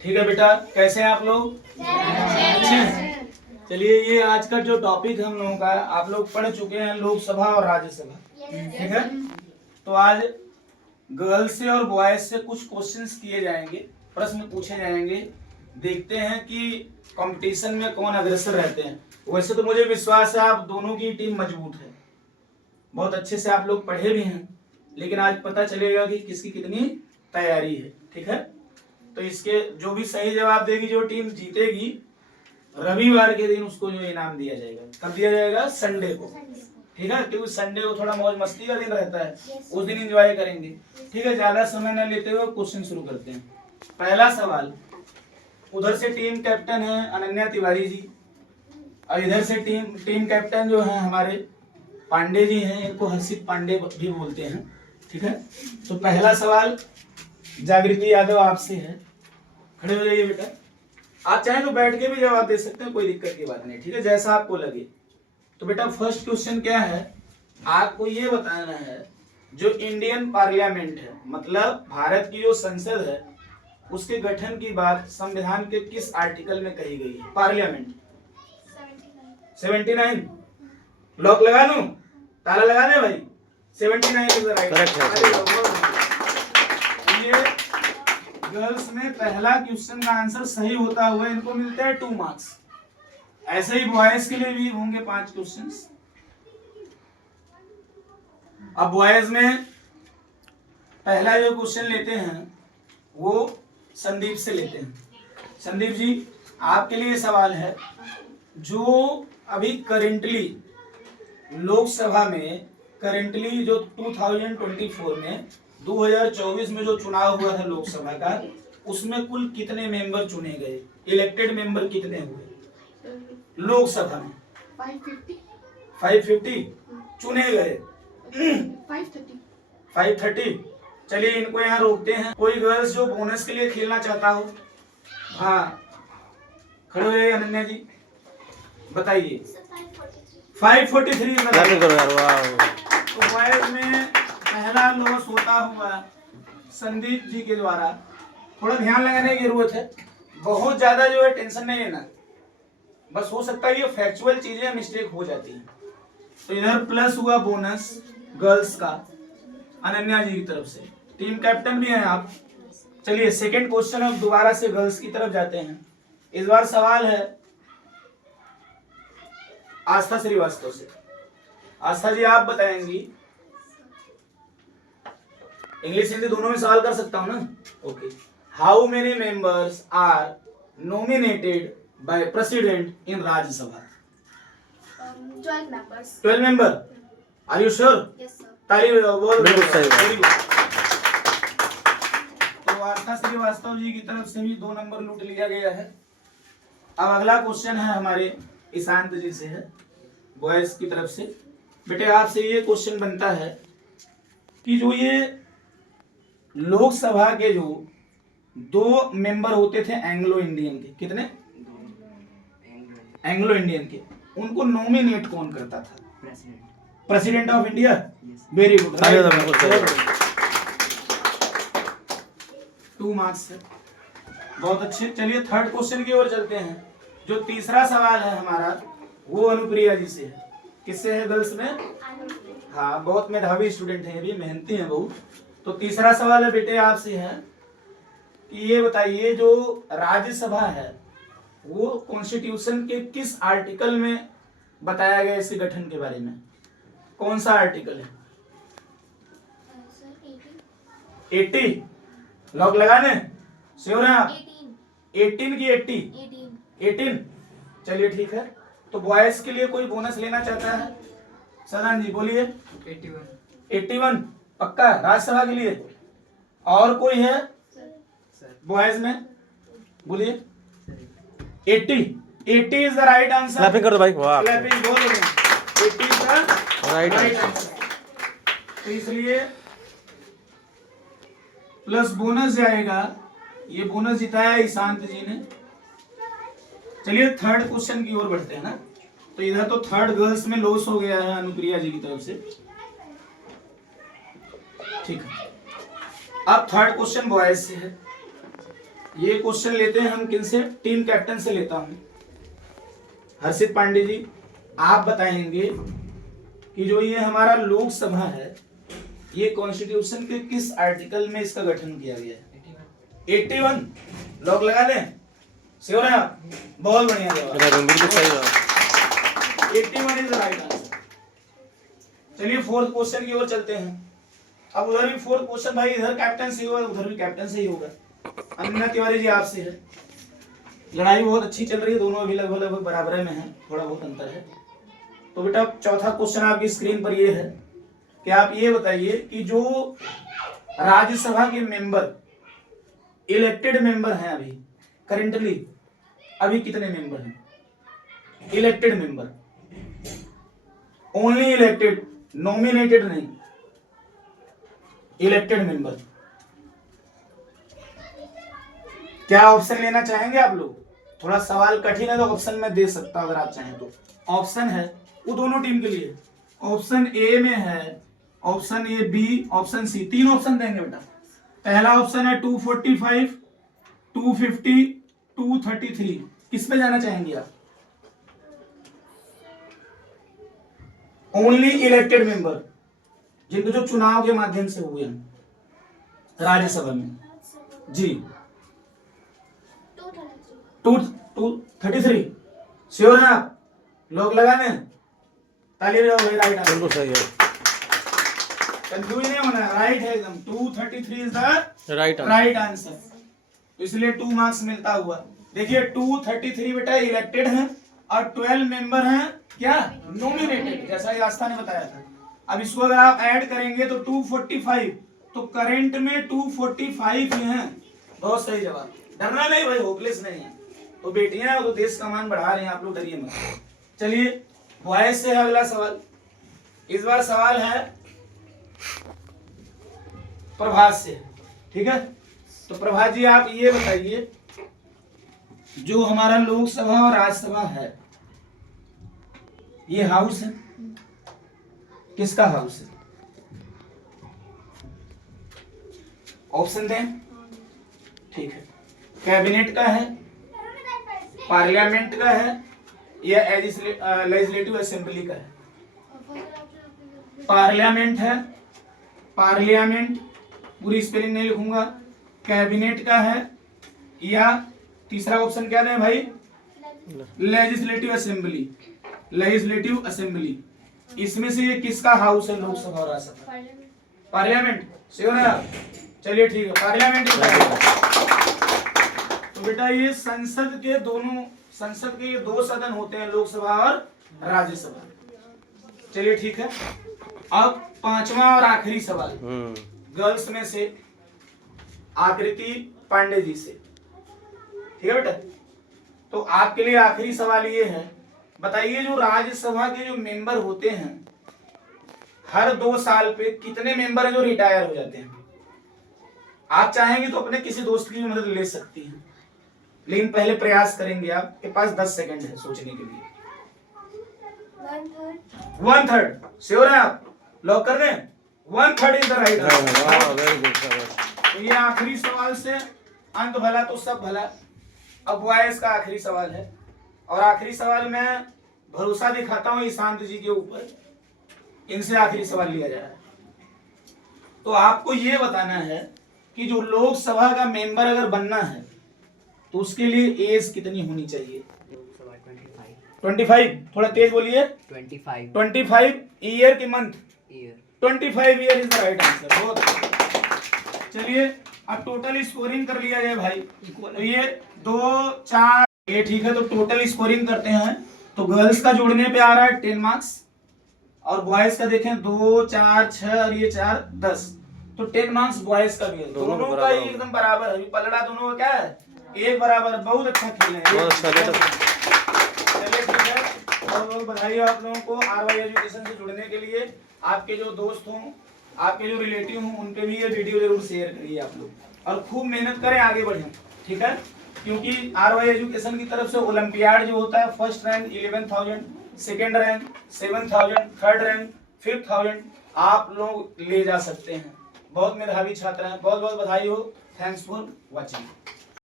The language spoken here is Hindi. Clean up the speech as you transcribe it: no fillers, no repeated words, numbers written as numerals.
ठीक है बेटा, कैसे हैं आप लोग? अच्छे हैं। चलिए, ये आज का जो टॉपिक हम लोगों का, आप लोग पढ़ चुके हैं लोकसभा और राज्यसभा, ठीक है। तो आज गर्ल्स से और बॉयज से कुछ क्वेश्चंस किए जाएंगे, प्रश्न पूछे जाएंगे। देखते हैं कि कंपटीशन में कौन अग्रसर रहते हैं। वैसे तो मुझे विश्वास है आप दोनों की टीम मजबूत है, बहुत अच्छे से आप लोग पढ़े भी हैं, लेकिन आज पता चलेगा कि किसकी कितनी तैयारी है, ठीक है। तो इसके जो भी सही जवाब देगी, जो टीम जीतेगी, रविवार के दिन उसको जो इनाम दिया जाएगा। कब दिया जाएगा? संडे को, ठीक है, क्योंकि संडे को थोड़ा मौज मस्ती का दिन रहता है, उस दिन एंजॉय करेंगे, ठीक है। ज्यादा समय न लेते हुए क्वेश्चन शुरू करते हैं। पहला सवाल, उधर से टीम कैप्टन है अनन्या तिवारी जी, और इधर से टीम कैप्टन जो है हमारे पांडे जी हैं, इनको हर्षित पांडे भी बोलते हैं, ठीक है। तो पहला सवाल जागृति यादव आपसे है, खड़े हो जाइए बेटा। आप चाहें तो बैठ के भी जवाब दे सकते हैं, कोई दिक्कत की बात नहीं, ठीक है, जैसा आपको लगे। तो बेटा फर्स्ट क्वेश्चन क्या है, आपको ये बताना है जो इंडियन पार्लियामेंट है, मतलब भारत की जो संसद है, उसके गठन की बात संविधान के किस आर्टिकल में कही गई है? पार्लियामेंट 79। लॉक लगा दूं, ताला लगा दे भाई। 79 इज द राइट। ये गर्ल्स में पहला क्वेश्चन का आंसर सही होता हुआ इनको मिलते हैं 2 मार्क्स। ऐसे ही बॉयज के लिए भी होंगे 5 क्वेश्चंस। अब बॉयज में पहला जो क्वेश्चन लेते हैं वो संदीप से लेते हैं। संदीप जी, आपके लिए सवाल है, जो अभी करेंटली लोकसभा में, करेंटली जो 2024 में 2024 में जो चुनाव हुआ था लोकसभा का, उसमें कुल कितने मेंबर चुने गए? इलेक्टेड मेंबर कितने हुए लोकसभा में? 550 चुने गए। 530। चलिए इनको यहाँ रोकते हैं। कोई गर्ल्स जो बोनस के लिए खेलना चाहता हो? हाँ, खड़े हो जाइए अनन्या जी, बताइए। 543। तो बॉयज में पहला लॉस होता हुआ संदीप जी के द्वारा। थोड़ा ध्यान लगाने की जरूरत है, बहुत ज्यादा जो है टेंशन नहीं लेना, बस हो सकता है ये फैक्चुअल चीजें मिस्टेक हो जाती हैं। तो इधर प्लस हुआ बोनस गर्ल्स का अनन्या जी की तरफ से, टीम कैप्टन भी हैं आप। चलिए सेकंड क्वेश्चन, अब दोबारा से गर्ल्स की तरफ जाते हैं। इस बार सवाल है आस्था श्रीवास्तव से। आस्था जी, आप बताएंगी, इंग्लिश हिंदी दोनों में सवाल कर सकता हूं ना? Okay. How many members are nominated by president in Rajya Sabha? 12 members. 12 member. Are you sure? Yes, sir. ताली बोल। बिल्कुल सही बात। Very good. तो आस्था श्रीवास्तव जी की तरफ से भी 2 नंबर लूट लिया गया है। अब अगला क्वेश्चन है हमारे ईशांत जी से है, बॉयज की तरफ से। बेटे आपसे ये क्वेश्चन बनता है कि जो ये लोकसभा के जो 2 मेंबर होते थे एंग्लो इंडियन के, कितने एंग्लो इंडियन के, उनको नॉमिनेट कौन करता था? President of India. Very good, 2 marks है, बहुत अच्छे। चलिए थर्ड क्वेश्चन की ओर चलते हैं। जो तीसरा सवाल है हमारा वो अनुप्रिया जी से है। किससे है गर्ल्स में? हाँ, बहुत मेधावी स्टूडेंट है, ये भी मेहनती है बहुत। तो तीसरा सवाल है बेटे आपसे है कि ये बताइए, जो राज्यसभा है वो कॉन्स्टिट्यूशन के किस आर्टिकल में बताया गया इसके गठन के बारे में? कौन सा आर्टिकल है? 80। लॉक लगाने श्योर हैं आप? 18 की 80? 18। चलिए ठीक है। तो बॉयज के लिए कोई बोनस लेना चाहता है? सदान जी बोलिए। 81 पक्का राज्यसभा के लिए? और कोई है बॉयज में? बोलिए। 80 is the right answer. Clapping कर दो भाई, वाह। क्लैपिंग बोल रहे हैं, 80 इज द राइट आंसर। तो इसलिए प्लस बोनस जाएगा, ये बोनस जिताया ईशांत जी ने। चलिए थर्ड क्वेश्चन की ओर बढ़ते हैं ना। तो इधर तो थर्ड गर्ल्स में लॉस हो गया है अनुप्रिया जी की तरफ से, ठीक है। अब थर्ड क्वेश्चन बॉयज से है। ये क्वेश्चन लेते हैं हम किन से? टीम कैप्टन से लेता हूं। हर्षित पांडे जी, आप बताएंगे कि जो ये हमारा लोकसभा है, ये कॉन्स्टिट्यूशन के किस आर्टिकल में इसका गठन किया गया है? 81। लॉक लगा दें? श्योर है आप? बहुत बढ़िया जवाब, बिल्कुल सही जवाब। 81 इज द राइट आंसर। चलिए फोर्थ क्वेश्चन की ओर चलते हैं। अब उधर भी फोर्थ क्वेश्चन भाई, इधर कैप्टन से होगा, उधर भी कैप्टन से ही होगा। अन्ना तिवारी जी आपसे है। लड़ाई बहुत अच्छी चल रही है, दोनों अभी लगभग लगभग बराबर में है, थोड़ा बहुत अंतर है। तो बेटा चौथा क्वेश्चन आपकी स्क्रीन पर ये है कि आप ये बताइए कि जो राज्यसभा के मेंबर, इलेक्टेड मेंबर हैं अभी करेंटली, अभी कितने मेंबर हैं? Elected member, only elected, nominated नहीं, इलेक्टेड मेंबर। क्या ऑप्शन लेना चाहेंगे आप लोग? थोड़ा सवाल कठिन है तो ऑप्शन में दे सकता हूं अगर आप चाहें तो। ऑप्शन है वो दोनों टीम के लिए। ऑप्शन ए में है, option A B, option C, 3 option देंगे बेटा। पहला ऑप्शन है 245, 250, 233। किस पे जाना चाहेंगे आप? ओनली इलेक्टेड मेंबर, जिनको जो चुनाव के माध्यम से हुए हैं राज्यसभा में जी। 233 श्योर है आप? लोग लगाने? ताली बजाओ भाई, राइट आंसर। बिल्कुल सही है, कंफ्यूज नहीं होना है, राइट है एकदम। 233 इज द राइट आंसर। इसलिए 2 मार्क्स मिलता हुआ। देखिए 233 बेटा इलेक्टेड हैं और 12 मेंबर हैं क्या? नॉमिनेटेड, जैसा ही आस्था ने बताया था। अब इसको अगर आप ऐड करेंगे तो 245, तो करंट में 245 ही हैं। बहुत सही जवाब, डरना नहीं भाई, होपलेस नहीं है। तो बेटियां हैं तो देश का मान बढ़ा रहे हैं, आप लोग डरिए मत। चलिए वॉइस से अगला सवाल। इस बार सवाल है प्रभात से, ठीक है? तो प्रभात जी आप ये बताइए, जो हमारा लोकसभा और राज्यसभा है, ये हाउस है, किसका हाउस है? ऑप्शन दें? ठीक है। कैबिनेट का है, पार्लियामेंट का है, या लेजिस्लेटिव असेंबली का है? पार्लियामेंट है, पार्लियामेंट पूरी स्पेलिंग नहीं लिखूंगा। कैबिनेट का है, या तीसरा ऑप्शन क्या दें भाई? Legislative assembly, legislative assembly. इसमें से ये किसका हाउस है लोकसभा और राज्यसभा? पार्लियामेंट, श्योर है आप? चलिए ठीक है, पार्लियामेंट। तो बेटा ये संसद के ये 2 सदन होते हैं, लोकसभा और राज्यसभा। चलिए ठीक है। अब 5वां और आखिरी सवाल गर्ल्स में से आकृति पांडे जी से, ठीक है बेटा? तो आपके लिए आखिरी सवाल ये है, बताइए जो राज्यसभा के जो मेंबर होते हैं, हर 2 साल पे कितने मेंबर है जो रिटायर हो जाते हैं? आप चाहेंगे तो अपने किसी दोस्त की भी मदद ले सकती हैं, लेकिन पहले प्रयास करेंगे। आपके पास 10 सेकंड है सोचने के लिए। 1/3 श्योर है आप? लॉक कर दें? 1/3 इज द राइट आंसर। तो ये आखिरी सवाल से अंत भला तो सब भला। अब वॉइस का आखिरी सवाल है, और आखिरी सवाल में भरोसा दिखाता हूं ईशांत जी के ऊपर, इनसे आखिरी सवाल लिया जा रहा है। तो आपको ये बताना है कि जो लोकसभा का मेंबर अगर बनना है तो उसके लिए एज कितनी होनी चाहिए? 25। थोड़ा तेज बोलिए। 25 ईयर की month? 25 year is the right answer. बहुत चलिए अब टोटल स्कोरिंग कर लिया जाए भाई। तो ये 2 4 ये ठीक है। तो टोटल स्कोरिंग करते हैं। तो गर्ल्स का जोड़ने पे आ रहा है 10 मार्क्स, और बॉयज का देखें 2 4 6 और ये 4 10, तो 10 मार्क्स बॉयज का भी है। दोनों का ही एकदम बराबर है, पलड़ा दोनों का क्या है? एक बराबर। बहुत अच्छा खेल है। चलिए ठीक है, और बधाई आप लोगों को आरवाई एजुकेशन से जुड़ने के लिए। आपके जो दोस्त हों, आपके जो रिलेटिव हों, उनके भी ये वीडियो जरूर शेयर करिए आप लोग, और खूब मेहनत करें, आगे बढ़ें, ठीक है? क्योंकि आरवाई एजुकेशन की तरफ से ओलंपियाड जो होता है, first rank 11,000, second rank 7,000, third rank 5,000 आप लोग ले जा सकते हैं। बहुत मेधावी छात्र हैं। बहुत बहुत बधाई हो। Thanks for watching.